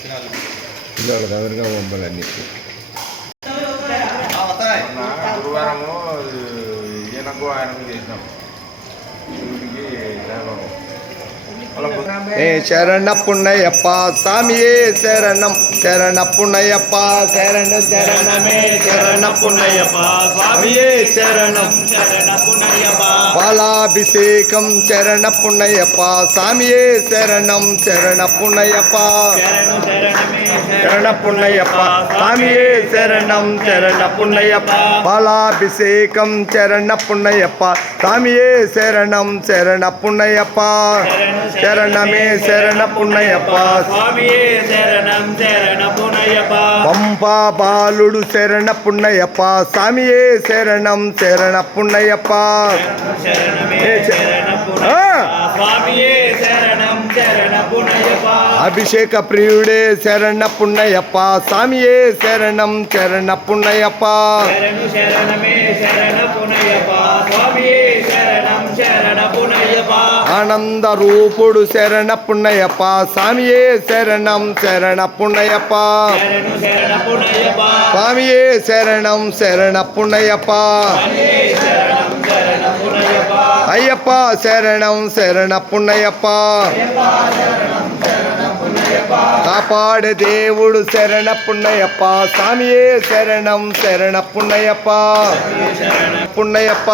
ఇవాళ దగ్గరగా పంపాలి అన్ని గురువారము ఈయనకు ఆయనకు చేసినాము ஏ சரண புண்ணையப்பா சாமியே சரணம். சரண புண்ணையப்பா சரண சரணமே சரண புண்ணையப்பா சாமியே சரணம். சரண புண்ணையப்பா பாலாபிஷேகம் சரண புண்ணையப்பா சாமியே சரணம். சரண புண்ணையப்பா சரண புண்ணையப்பா சாமியே சரணம். சரண புண்ணையப்பா பாலாபிஷேகம் சரண புண்ணையப்பா சாமியே சரணம். சரண புண்ணையப்பா சரணம் சரணமே சரண புண்ணையப்பா. சுவாமியே சரணம் சரண புண்ணையப்பா. பம்பா பாலுடு சரண புண்ணையப்பா. சாமியே சரணம் சரண புண்ணையப்பா. அபிஷேக பிரியுடே சரண புண்ணையப்பா. சாமியே சரணம் சரண புண்ணையப்பா. சரணமே சரண புண்ணையப்பா. சுவாமியே ஆனந்த ரூபுடு சரண புண்ணையப்பா. சாமியே சரணம் சரண புண்ணையப்பா. சாமியே சரணம் சரண புண்ணையப்பா. ஐயப்பா சரணம் சரண புண்ணையப்பா. అయ్యప్ప శరణం శరణపున్నయ్యప్ప కాపాడే దేవుడు శరణపున్నయ్యప్ప స్వామియే శరణం శరణపున్నయ్యప్ప పున్నయ్యప్ప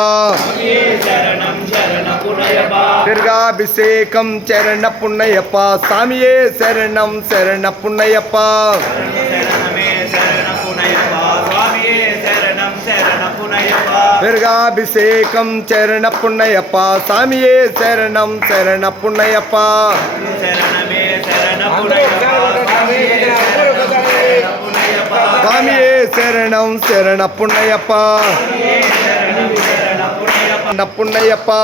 శరణం శరణ పునయప దుర్గాభిషేకం చరణపున్నయ్యప్ప స్వామియే శరణం శరణపున్నయ్యప్ప శరణమే శరణ పునయప స్వామియే శరణం శరణ పునయప దుర్గాభిషేకం చరణపున్నయ్యప్ప స్వామియే శరణం శరణపున్నయ్యప్ప శరణమే శరణ పునయప స్వామియే శరణ పునయప స్వామియే శరణం శరణపున్నయ్యప్ప சாமியே சரணம் சரண புண்ணையப்பா புண்ணையப்பா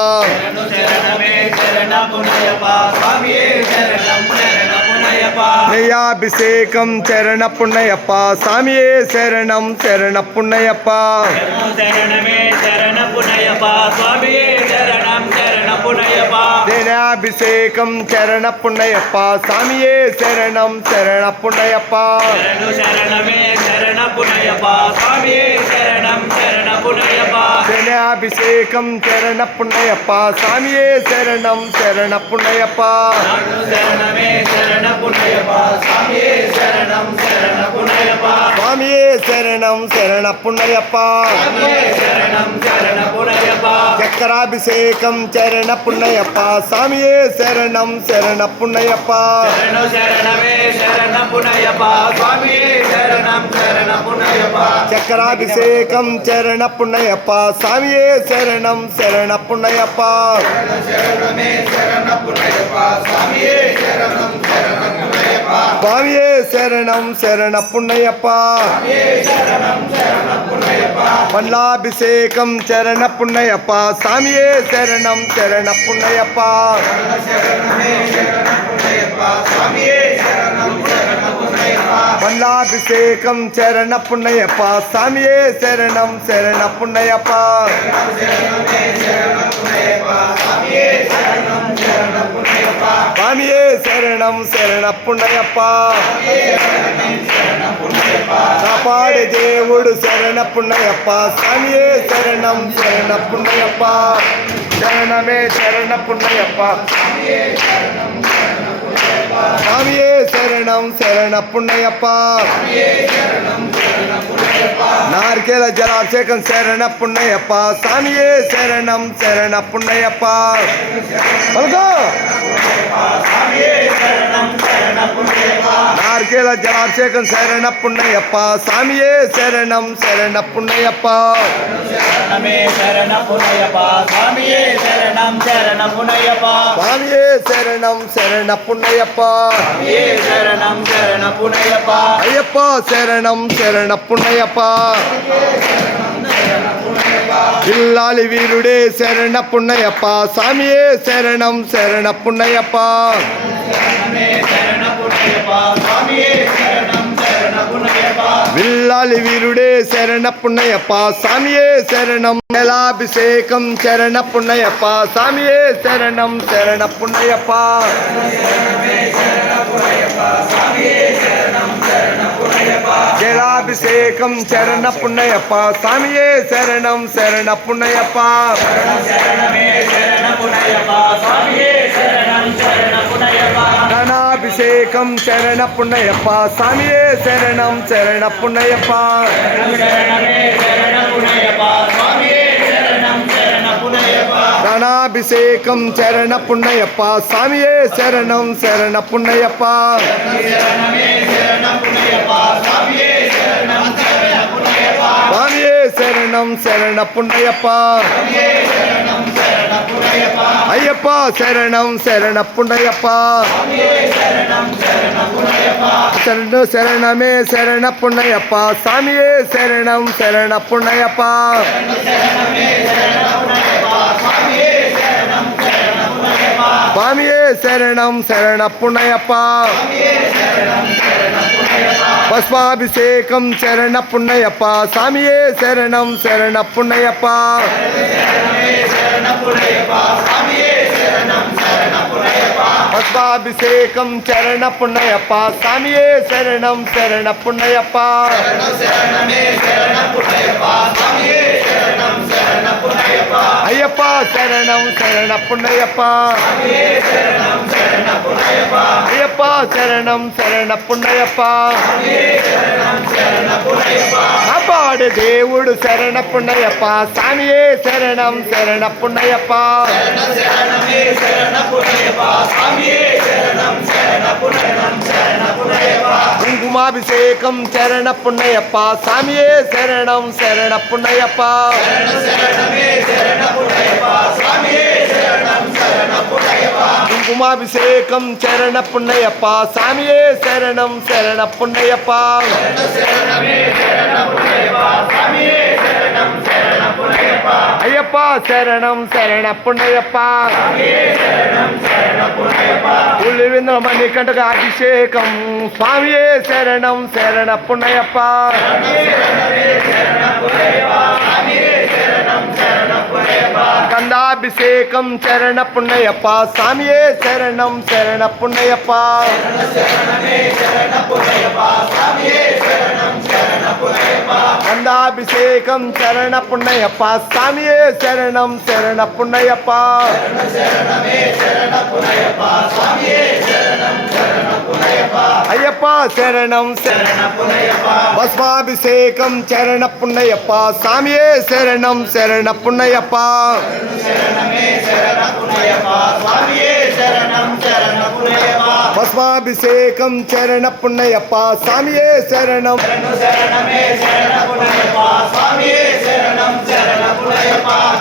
நெய்யாபிஷேகம் சரண புண்ணையப்பா சாமியே சரணம் சரண புண்ணையப்பா சரணமே சரண புண்ணையப்பா சுவாமியே தினாபிஷேகம் சரண புண்ணையப்பா சாமியே சரணம் சரண புண்ணையப்பா தினாபிஷேகம் சரண புண்ணையப்பா சாமியே சரணம் சரண புண்ணையப்பா சுவாமியே சரணம் சரண புண்ணையப்பா சரணம் சரண புண்ணையப்பா சக்கராபிஷேகம் சரண புண்ணையப்பா. சாமியே சரணம் சரண புண்ணையப்பா. சக்கராபிஷேகம் சரண புண்ணையப்பா. சாமியே சரணம் சரண புண்ணையப்பா. சரணம் பாவியே சேரணம் சேரண புண்ணையப்பா. பல்லாபிஷேகம் சேரண புண்ணையப்பா. சாமியே சேரணம் சேரண புண்ணையப்பா. சாமியே மல்லாபிஷேகம் சரண புண்ணையப்பா சாமியே சரணம் சரண புண்ணையப்பா சாமியே சரணம் சரண புண்ணையப்பா காப்பாடு தேவுடு சரண புண்ணையப்பா சாமியே சரணம் சரண புண்ணையப்பா சரணமே சரண புண்ணையப்பா சாமியே சரணம் சரண புண்ணையப்பா. நார்கேல ஜலாபிஷேகம் சரண புண்ணையப்பா. சாமியே சரணம் சரண புண்ணையப்பா. வணக்கம். நாற்கேல ஜலாபிஷேகம் சரண புண்ணையப்பா சாமியே சரணம் சரண புண்ணையப்பா சரணமே சரண புனையப்பா சுவாமியே சரணம் சரண புனையப்பா சாமியே சரணம் சரண புண்ணையப்பா சுவாமியே சரணம் சரண புனையப்பா ஐயப்பா சரணம் சரண புண்ணையப்பா இல்லாலி வீருடே சரண புண்ணையப்பா சாமியே சரணம் சரண புண்ணையப்பா வில்லாலி வீருடே சரண புண்ணையப்பா சாமியே சரணம். மேலாபிஷேகம் சரண புண்ணையப்பா சாமியே சரணம் சரண புண்ணையப்பா. ஜலாபிஷேகம் சரண புண்ணையப்பா சாமியே சரணம் சரண புண்ணையப்பா. சரணமே சரண புனையப்பா அபிஷேகம் சரண புண்ணையப்பா சாமியே சரணம் சரண புண்ணையப்பா ரணாபிஷேகம் சரண புண்ணையப்பா சாமியே சரணம் சரண புண்ணையப்பா சாமியே சரணம் சரண புண்ணையப்பா ஐயப்பா. சரணம் சரண புண்ணையப்பா சரணம் சரண சரணமே சரண புண்ணையப்பா சாமியே சரணம் சரண புண்ணையப்பா சரணமே சரண சுவாமியே சரணம் புண்ணையப்பா பஸ்வாபிஷேகம் சரண புண்ணையப்பா சாமியே சரணம் சரண புண்ணையப்பா சரண சரண புண்ணையப்பா சாமியே சரணம் சரண புண்ணையப்பா ஐயப்பா சரணம் சரண புண்ணையப்பா ஐயப்பா சரணம் சரண புண்ணையப்பா. காப்பாடு தேவுடு சரண புண்ணையப்பா. சாமியே சரணம் சரண புண்ணையப்பா. குங்குமாபிஷேகம் சரண புண்ணையப்பா. சாமியே சரணம் சரண புண்ணையப்பா. சரண புண்ணையப்பா சாமியே சரண குமாபிஷேகம் சரண புண்ணையப்பா சாமியே சரணம் சரண புண்ணையப்பா. ஐயப்பா சரணம் சரண புண்ணையப்பா. உள்விந்த மணிகண்டக அபிஷேகம். சுவாமியே சரணம் சரண புண்ணையப்பா. அபிஷேகம் சரண புண்ணையப்பா சாமியே சரணம் சரண புண்ணையப்பா கந்தாபிஷேகம் சரண புண்ணையப்பா சாமியே சரணம் சரண புண்ணையப்பா ஐயப்பா சரணம் பஸ்மாபிஷேகம் சரண புண்ணையப்பா சாமியே சரணம் சரண புண்ணையப்பா பஸ்மாபிஷேகம் சரண புண்ணையப்பா சாமியே சரணம்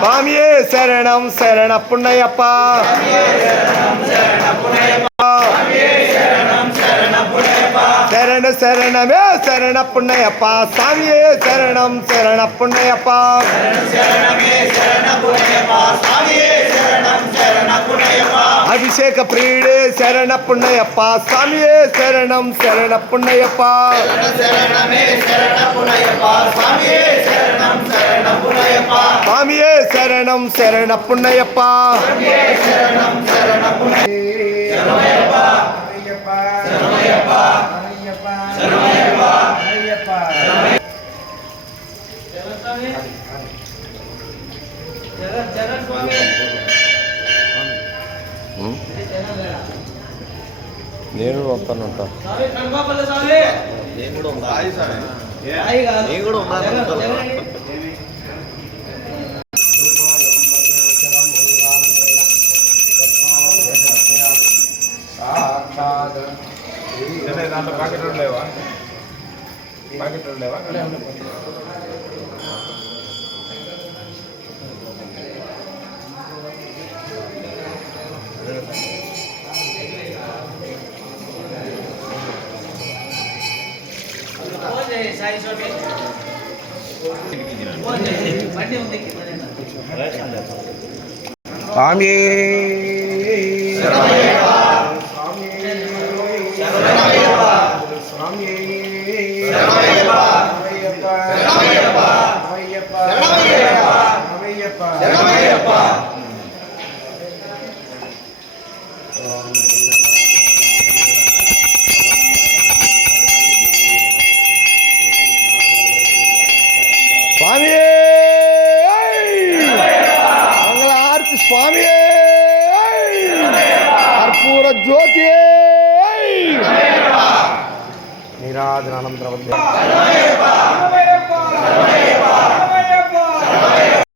சுவாமியே சரணம் சரண புனையப்பா சரண சரணமே சரண புண்ணையப்பா. சாமியே சரணம் சரண புண்ணையப்பா. அபிஷேக பிரீடு சரண புண்ணையப்பா. சாமியே சரணம் சரண புண்ணையப்பா. சாமியே சரணம் சரண புண்ணையப்பா. சரணம் నేను వస్తాను దాంట్లో పాకెట్ ఉండేవా? పాకెట్ ఉండేవా? సాయి స్వామి స్వామి స్వామి స్వామి స్వామియే! మంగళహారతి స్వామియే! కర్పూర జ్యోతి నిరాజన అనంతరం.